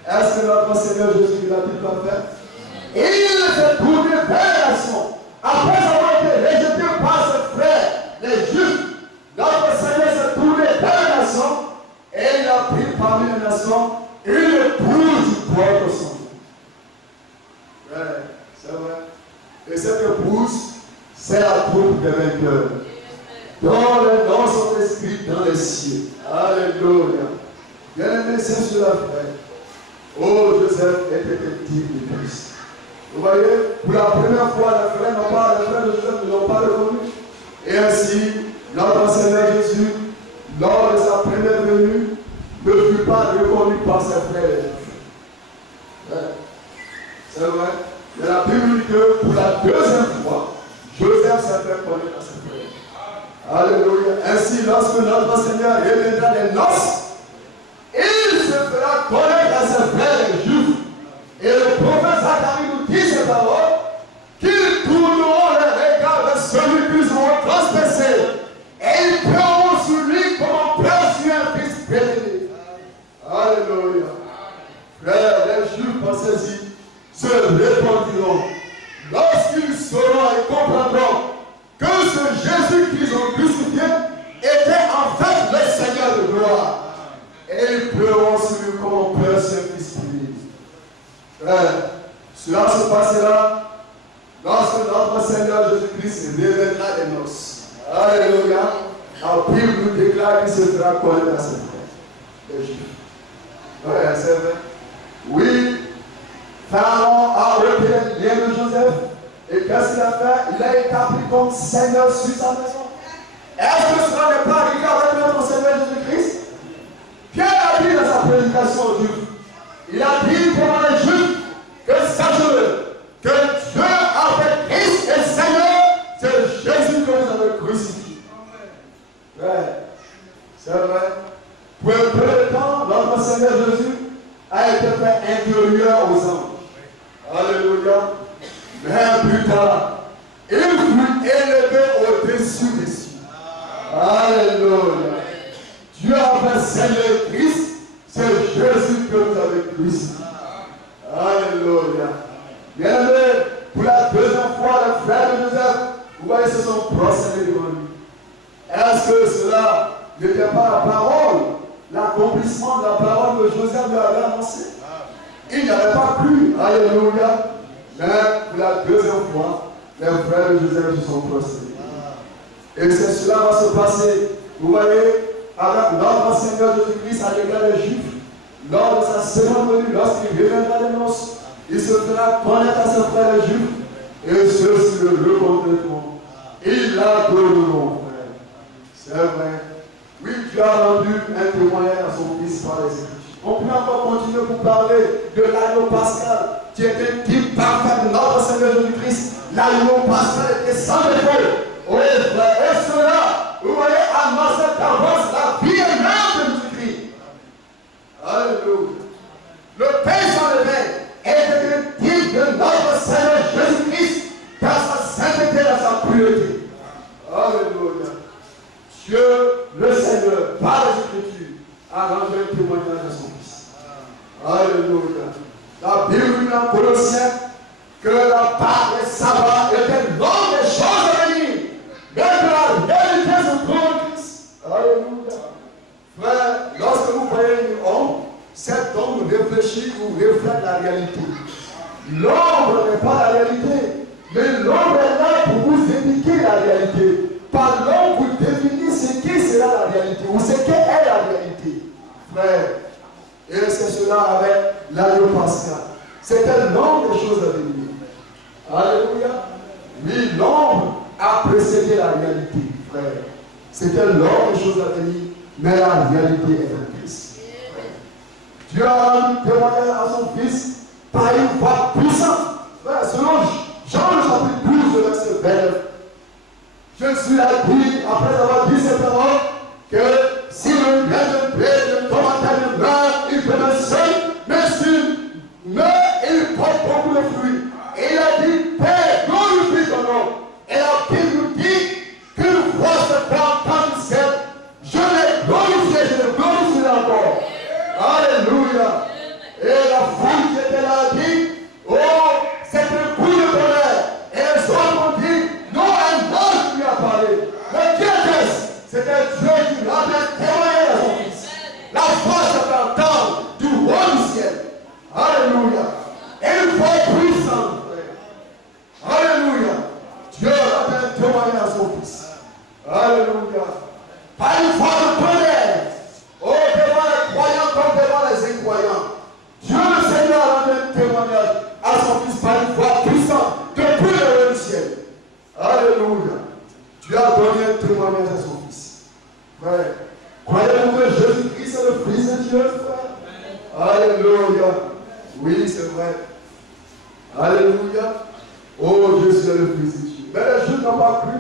Est-ce que notre Seigneur Jésus l'a-t-il pas fait? Et il s'est tourné vers les nations. Après avoir été rejeté par ses frères, les Juifs, notre Seigneur s'est tourné vers les nations et il a pris parmi les nations une épouse du porte son nom. Ouais, c'est vrai. Et cette épouse, c'est la troupe des vainqueurs, dont les noms sont inscrits dans les cieux. Alléluia. Bien-aimé, c'est cela, frère. Oh, Joseph était un type de Christ. Vous voyez, pour la première fois, les frères de Joseph ne l'ont pas reconnu. Et ainsi, notre Seigneur Jésus, lors de sa première venue, ne fut pas reconnu par ses frères. Ouais. C'est vrai. Mais la Bible dit que pour la deuxième fois, Joseph s'est fait connaître à ses frères. Alléluia. Ainsi, lorsque notre Seigneur reviendra des noces, il se fera connaître à ses frères les Juifs. Et le prophète Zacharie nous dit ces paroles, qu'ils tourneront les regards vers celui qu'ils auront transpercé. Et ils pleureront sur lui comme on pleure sur un fils béni. Alléluia. Frères, les Juifs, pensez-y, se répandiront lorsqu'ils sauront et comprendront que ce Jésus qu'ils ont crucifié était en fait le Seigneur de gloire. Et ils pleureront sur lui comme on pleure sur un fils béni. Frère, cela se passera lorsque notre Seigneur Jésus-Christ reviendra des noces. Alléluia. La Bible nous déclare qu'il se fera connaître à ses frères, les Juifs. Oui, c'est vrai. Oui, Pharaon a repris les liens de Joseph. Et qu'est-ce qu'il a fait? Il a établi comme Seigneur sur sa maison. Est-ce que cela n'est pas arrivé avec notre Seigneur Jésus-Christ? Pierre a dit dans sa prédication aux Juifs, il a dit devant les Juifs que sachez-le, que Dieu a fait Christ et Seigneur, c'est Jésus que vous avez crucifié. Ouais, c'est vrai. Pour un peu de temps, notre Seigneur Jésus a été fait inférieur aux anges. Alléluia. Mais plus tard, il fut élevé au-dessus des cieux. Alléluia. Dieu a fait Seigneur Christ, c'est Jésus que vous avez crucifié. Alléluia. Bien-aimé, pour la deuxième fois, les frères de Joseph, vous voyez, se sont procédés devant lui. Est-ce que cela n'était pas la parole, l'accomplissement de la parole que Joseph lui avait annoncée? Il n'y avait pas cru. Alléluia. Mais pour la deuxième fois, les frères de Joseph se sont procédés. Et c'est cela va se passer. Vous voyez, avec notre Seigneur Jésus-Christ à l'égard des Juifs, lors de sa seconde venue, lorsqu'il reviendra des noces, il se fera connaître à ses frères les Juifs, et ceux-ci le reconnaîtront. Ils l'adoreront, frère. C'est vrai. Oui, Dieu a rendu un témoignage à son Fils par les Écritures. On peut encore continuer pour parler de l'agneau pascal, qui est un type parfait de notre Seigneur Jésus-Christ, l'agneau pascal était sans défaut. Oui, frère, et cela, vous voyez, en cette avance, la vie est même de Jésus-Christ. Alléluia. Le Père Saint-Élevé est devenu digne de notre Seigneur Jésus-Christ dans sa sainteté, dans sa pureté. Alléluia. Dieu, le Seigneur, par les Écritures, a rendu un témoignage à son Fils. Alléluia. La Bible dit dans Colossiens que la part des sabbats était l'homme des choses à venir, mais que la réalité se trouve en Christ. Alléluia. Frère, lorsque vous voyez un homme, cet homme réfléchit ou reflète la réalité. L'ombre n'est pas la réalité, mais l'ombre est là pour vous indiquer la réalité. Par l'ombre, vous définissez ce qui sera la réalité ou ce qu'est la réalité. Frère, et c'est cela avec l'agneau pascal. C'était l'ombre des choses à venir. Alléluia. Oui, l'ombre a précédé la réalité, frère. C'était l'ombre des choses à venir, mais la réalité est en Christ. Dieu a rendu témoignage à son Fils par une voix puissante. Frère, selon Jean chapitre 12, verset 29, je suis là dit, après avoir dit cette parole, que si le bien de plaît, le commentaire de meurt, il peut me seul, mais s'il meurt, il porte beaucoup de fruits. Et il a dit, Père, glorifie ton nom. Et la Bible nous dit qu'une voix se fait entendre du ciel. Je l'ai glorifié, je le glorifie encore. Alléluia. Et la foule qui était là dit, oh, c'est un coup de tonnerre. Et les hommes ont dit, non, un ange lui a parlé. Mais qui était-ce? C'était Dieu qui l'avait témoigné à son Fils. La voix se fait entendre du roi du ciel. Alléluia. Et une voix puissante. Alléluia. Dieu a fait témoigner à son Fils. Alléluia. Par une voix de tonnerre. Oh, devant les croyants comme devant les incroyants. Dieu le Seigneur a rendu un témoignage à son Fils par une voix puissante depuis le roi du ciel. Alléluia. Dieu a donné un témoignage à son Fils. Frère, croyez-vous que Jésus-Christ est le Fils de Dieu, frère? Alléluia. Oui, c'est vrai. Alléluia. Oh, Jésus est le Fils de Dieu. Mais les Juifs n'ont pas cru.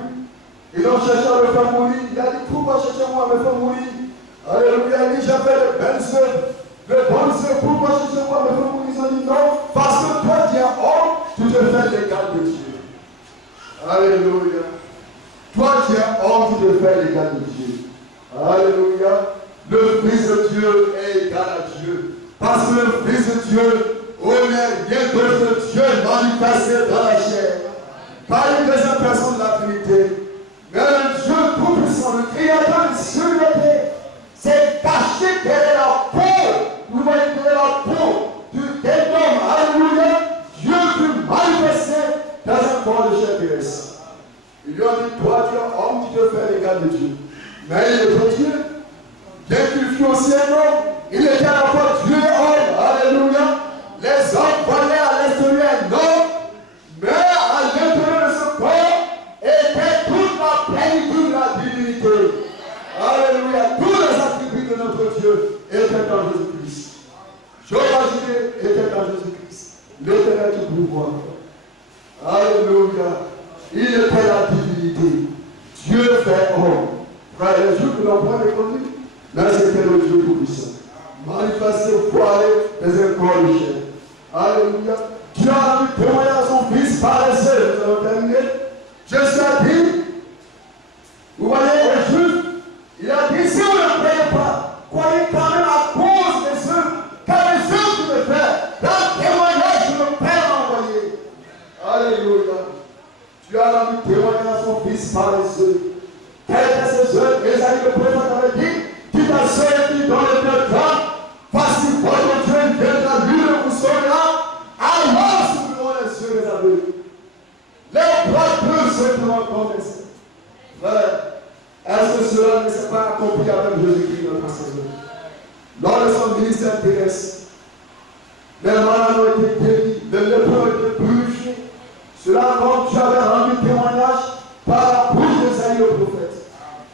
Ils ont cherché à le faire mourir. Il a dit, pourquoi cherchez-moi à me faire mourir? Alléluia. Il dit, j'ai fait de belles œuvres. De bonnes œuvres. Pourquoi cherchez-moi à me faire mourir? Ils ont dit, non. Parce que toi, tu es homme, tu te fais l'égal de Dieu. Alléluia. Toi, tu es homme, tu te fais l'égal de Dieu. Alléluia. Le Fils de Dieu est égal à Dieu. Parce que le Fils de Dieu, on est rien d'autre que Dieu manifesté dans la chair. Pas une deuxième personne de la Trinité. Mais le Dieu tout-puissant, le Créateur de cieux et de la terre, s'est caché derrière la peau. Vous voyez derrière la peau d'un homme. Alléluia. Dieu fut manifesté dans un corps de chair terrestre. Il lui a dit, toi, tu es homme, tu te fais l'égal de Dieu. Mais il était Dieu. Bien qu'il fût aussi un homme, il était à la fois Dieu et homme. Alléluia. Les hommes voyaient à l'extérieur un homme, mais à l'intérieur de ce corps était toute la plénitude de la divinité. Alléluia. Tous les attributs de notre Dieu étaient dans Jésus-Christ. Jéhovah était dans Jésus-Christ. L'éternel du pouvoir. Alléluia. Il était la divinité. Dieu fait homme. Frère, les Juifs ne l'ont pas reconnu, mais c'était le Dieu tout-puissant. Manifesté, voilé des écoles de chair. Alléluia. Dieu a rendu témoignage à son Fils par les œuvres. Nous allons terminer. Jésus a dit, vous voyez les Juifs, il a dit, si vous ne croyez pas, croyez quand même à cause des œuvres, car les œuvres que je fais, dans le témoignage que le Père m'a envoyé. Alléluia. Dieu a rendu témoignage à son Fils par les œuvres. Quelles étaient ces œuvres? Ésaïe le prophète avait dit, qui t'a sorti dans le cœur grand, voici votre Dieu viendra, lui le vous sauvera, alors s'ouvriront les yeux des aveugles. Les droits peuvent simplement confesser. Frère, est-ce que cela ne s'est pas accompli avec Jésus-Christ notre Seigneur? Lors de son ministère terrestre, les malades ont été guéris, les lépreux ont été purifiés. Cela comme tu avais rendu témoignage par la bouche d'Ésaïe le prophète.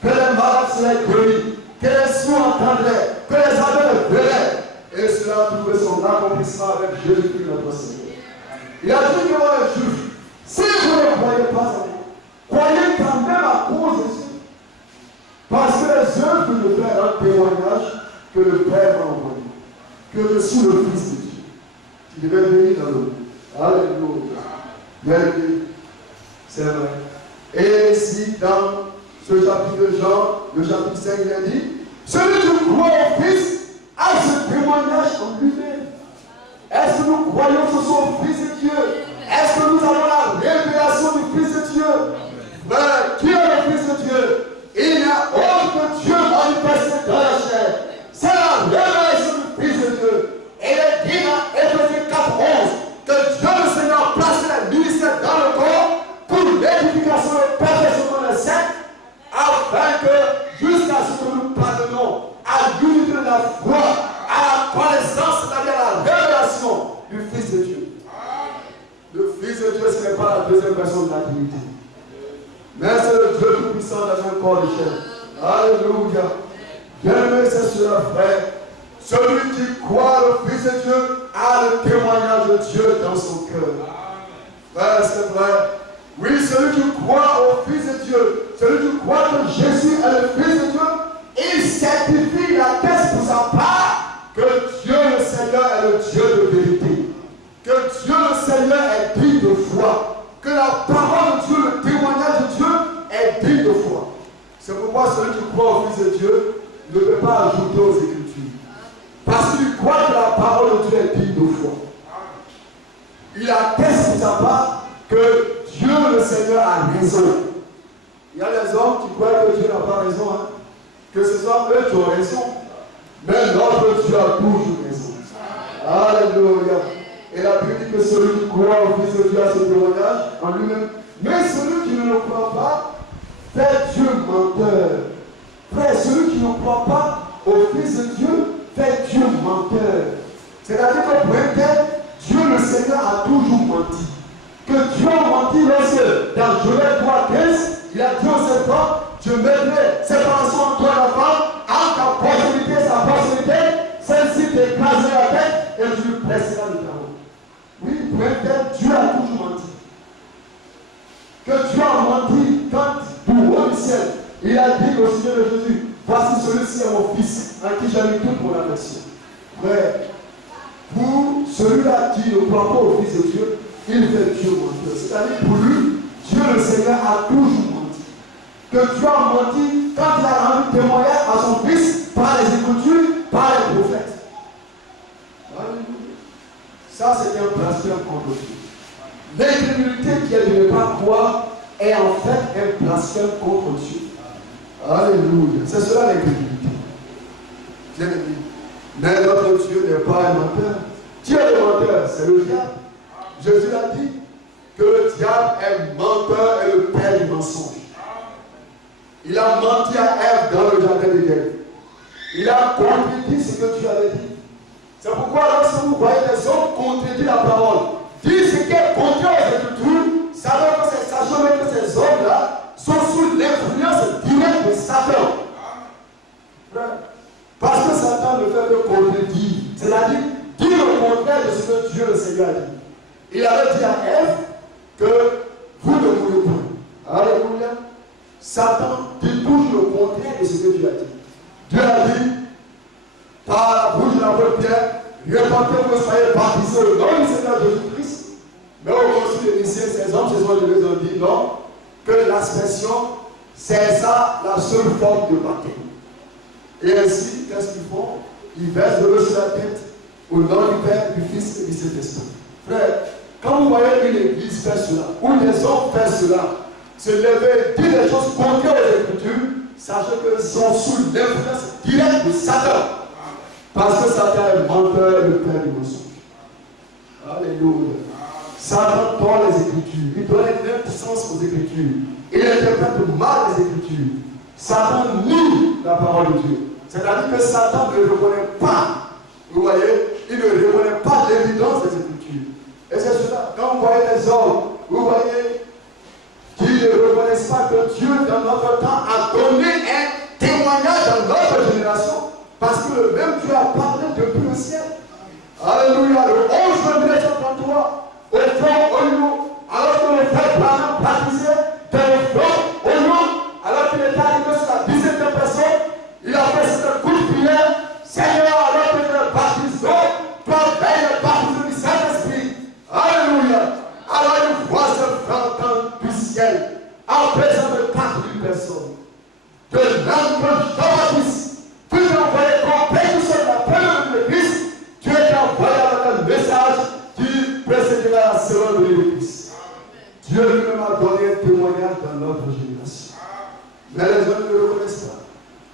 Que les malades seraient guéris, que les sourds entendraient, que les aveugles verraient. Et cela a trouvé son accomplissement avec Jésus-Christ notre Seigneur. Il a dit devant les Juifs, le Fils de Dieu. Tu devais venir dans le monde. Alléluia. Bien-aimé, c'est vrai. Et ici, dans ce chapitre de Jean, le chapitre 5, il a dit, celui qui croit au Fils a ce témoignage en lui-même. Est-ce que nous croyons que ce soit au Fils de Dieu? Est-ce que nous avons la révélation du Fils de Dieu? Mais qui est le Fils de Dieu? Il n'y a autre que Dieu manifesté dans la chair. C'est la révélation du Fils de Dieu. Et il est dit dans Éphésiens 4:11 que Dieu le Seigneur a placé les ministères dans le corps pour l'édification et le perfectionnement des saints, afin que jusqu'à ce que nous parvenons à l'unité de la foi, à la connaissance, c'est-à-dire à la révélation du Fils de Dieu. Le Fils de Dieu, ce n'est pas la deuxième personne de la Trinité, mais c'est le Dieu tout-puissant dans un corps de chair. Alléluia. Bien-aimé, c'est cela, frère. Celui qui croit le Fils de Dieu a le témoignage de Dieu dans son cœur. Frère, c'est vrai. Oui, celui qui croit au Fils de Dieu, celui qui croit que Jésus est le Fils de Dieu, il certifie, il atteste pour sa part que Dieu le Seigneur est le Dieu de vérité, que Dieu le Seigneur est digne de foi, que la parole de Dieu, le témoignage de Dieu est digne de foi. C'est pourquoi celui qui croit au Fils de Dieu ne peut pas ajouter aux Écritures. Parce qu'il croit que la parole de Dieu est digne de foi. Il atteste pour sa part que Dieu le Seigneur a raison. Il y a des hommes qui croient que Dieu n'a pas raison, hein? Que ce soit eux qui ont raison. Mais notre Dieu a toujours raison. Alléluia. Et la Bible dit que celui qui croit au Fils de Dieu a ce témoignage en lui-même. Mais celui qui ne le croit pas fait Dieu menteur. Frère, celui qui ne croit pas au Fils de Dieu fait Dieu menteur. C'est-à-dire que pour Dieu le Seigneur a toujours menti. Que Dieu a menti lorsque dans Joël 3:15, il a dit aux serpents, je mettrai séparation entre toi et la femme, entre ta postérité et sa postérité, celle-ci t'écraserait la tête et tu lui presseras le talon. Oui, pour Dieu a toujours menti. Que Dieu a menti quand, du haut du ciel, il a dit au Seigneur de Jésus, voici celui-ci est mon fils, en qui j'ai mis toute mon affection. Frère, pour celui-là qui ne croit pas au Fils de Dieu, il fait Dieu menteur. C'est-à-dire pour lui, Dieu le Seigneur a toujours menti. Que Dieu a menti quand il a rendu témoignage à son Fils par les Écritures, par les prophètes. Ça, c'est un blasphème contre Dieu. L'incrédulité qui est de ne pas croire est en fait un blasphème contre Dieu. Alléluia. C'est cela l'incrédulité. Bien aimé. Mais notre Dieu n'est pas un menteur. Dieu est le menteur, c'est le diable. Jésus a dit que le diable est menteur et le père du mensonge. Il a menti à Ève dans le jardin d'Éden. Il a contredit ce que Dieu avait dit. C'est pourquoi lorsque vous voyez des hommes contredire la parole, dire ce qui est contraire aux Écritures, sachant que ces hommes-là sont sous l'influence directe de Satan. Parce que Satan ne fait que contredire, c'est-à-dire dire le contraire de ce que Dieu le Seigneur a dit. Il avait dit à Ève que vous ne mourrez pas. Alléluia. Satan dit toujours le contraire de ce que Dieu a dit. Dieu a dit, par la bouche de la bonne pierre, répentez-vous, soyez baptisés au nom du Seigneur Jésus-Christ. Mais au consul d'initier ces hommes, ces hommes de ont dit non, que l'aspersion, c'est ça la seule forme de baptême. Et ainsi, qu'est-ce qu'ils font? Ils versent de l'eau sur la tête au nom du Père, du Fils et du Saint-Esprit. Frère, quand vous voyez une église faire cela, ou des hommes faire cela, se lever, dire des choses contraires aux Écritures, sachez qu'ils sont sous l'influence directe de Satan. Parce que Satan est menteur et le père du mensonge. Alléluia. Satan tord les Écritures. Il donne une impuissance aux Écritures. Il interprète mal les Écritures. Satan nie la parole de Dieu. C'est-à-dire que Satan ne reconnaît pas, vous voyez, il ne reconnaît pas l'évidence des Écritures. Et c'est cela, quand vous voyez des hommes, vous voyez, qui ne reconnaissent pas que Dieu, dans notre temps, a donné un témoignage dans notre génération, parce que le même Dieu a parlé depuis le ciel. Alléluia, le 11 juin 1933, au fond, au Lyon, alors que le frère Branham baptisait dans le fond, au Lyon, alors qu'il était arrivé sur la 17e personne, il a fait cette coup de prière, Seigneur, alors que je le baptise, toi Mais les gens ne le reconnaissent pas.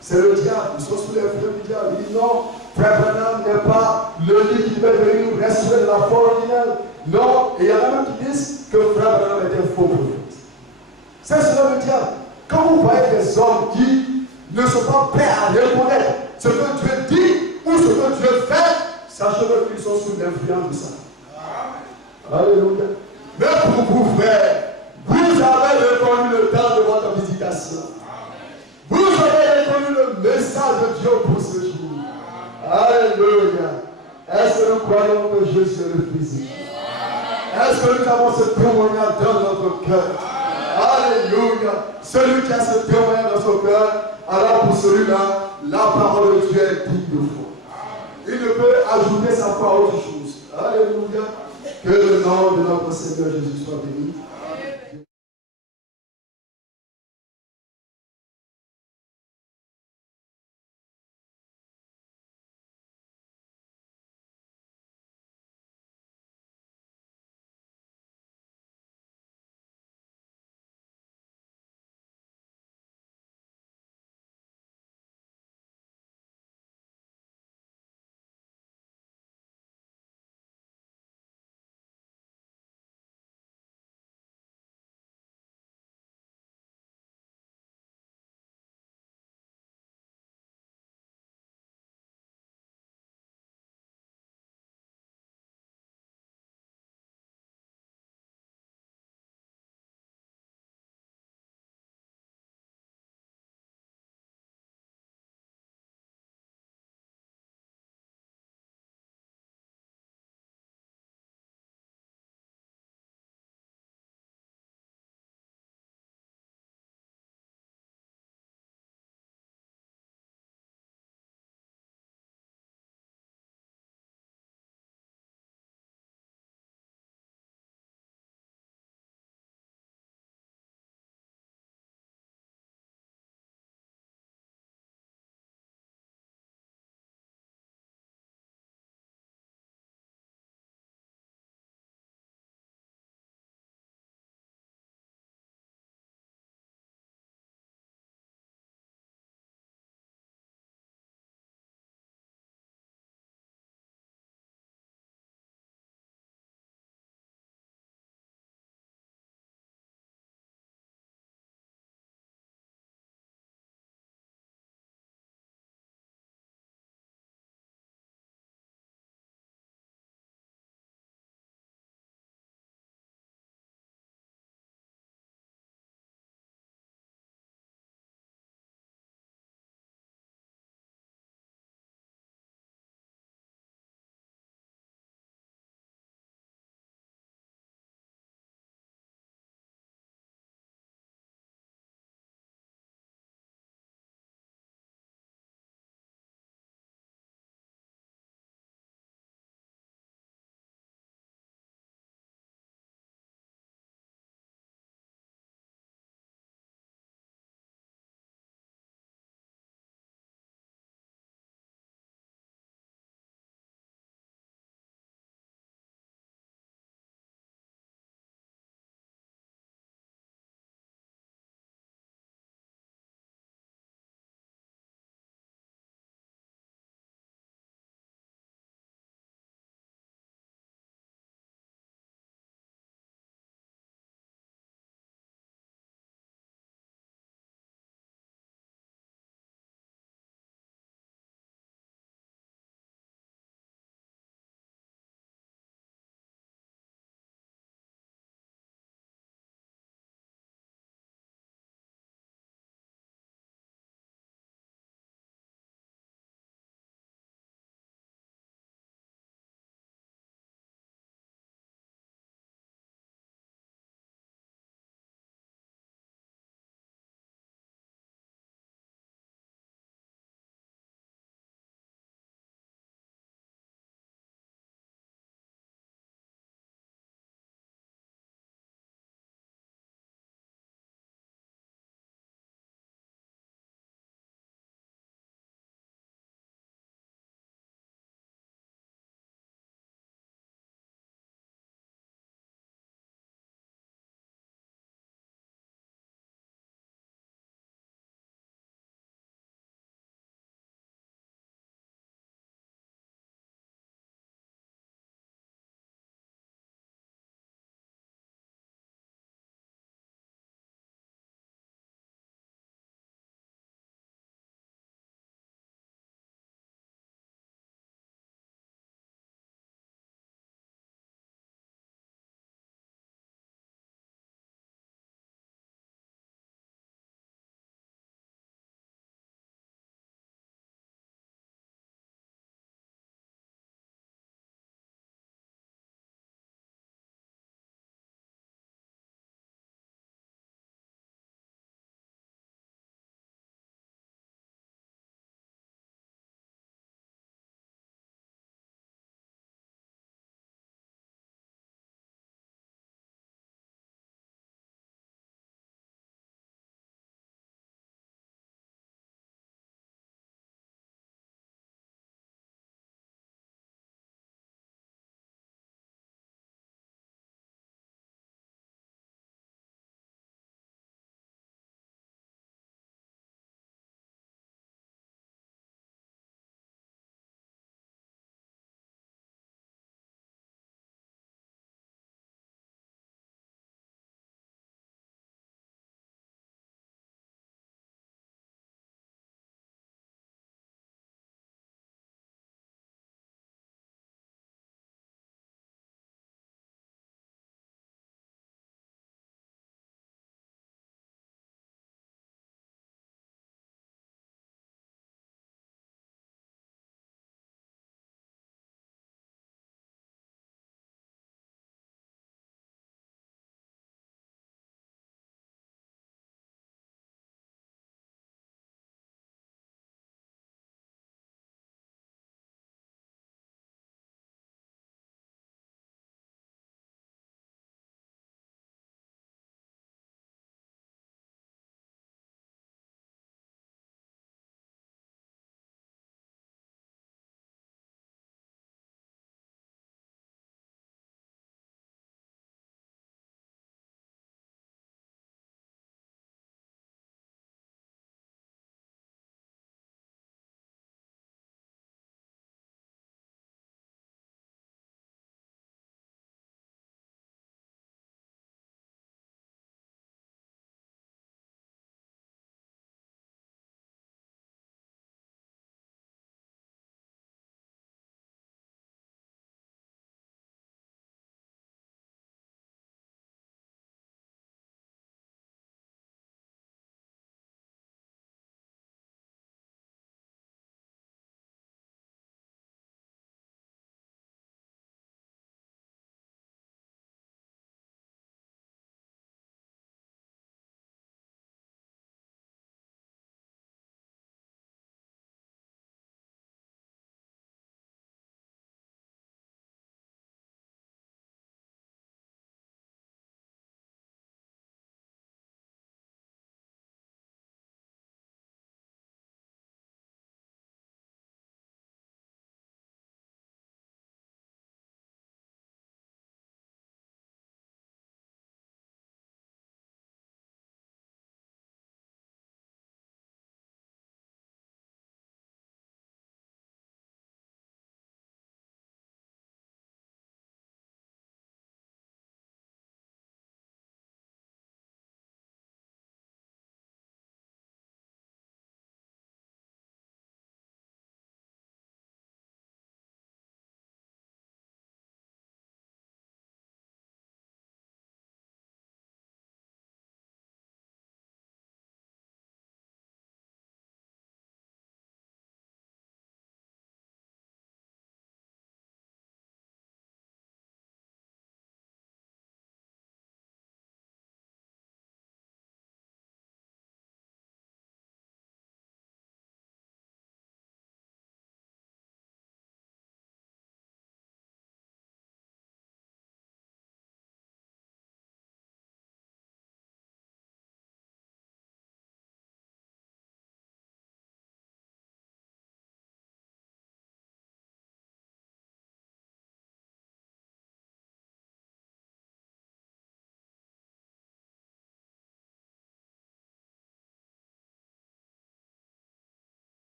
C'est le diable, ils sont sous les feux du diable. Ils disent non, Frère Branham n'est pas le lit qui va venir nous restaurer de la foi originale. Non, et il y en a même qui disent que Frère Branham est un faux prophète. C'est cela le diable. Quand vous voyez des hommes qui ne sont pas prêts à reconnaître ce que Dieu dit ou ce que Dieu fait, sachez qu'ils sont sous l'influence de ça. Alléluia. Mais pour vous, frères, vous avez reconnu le temps de votre visitation. Vous avez reconnu le message de Dieu pour ce jour. Alléluia. Est-ce que nous croyons que Jésus est le Fils? Est-ce que nous avons ce témoignage dans notre cœur? Alléluia. Celui qui a ce témoignage dans son cœur, alors pour celui-là, la parole de Dieu est digne de foi. Il ne peut ajouter sa foi à autre chose. Alléluia. Que le nom de notre Seigneur Jésus soit béni.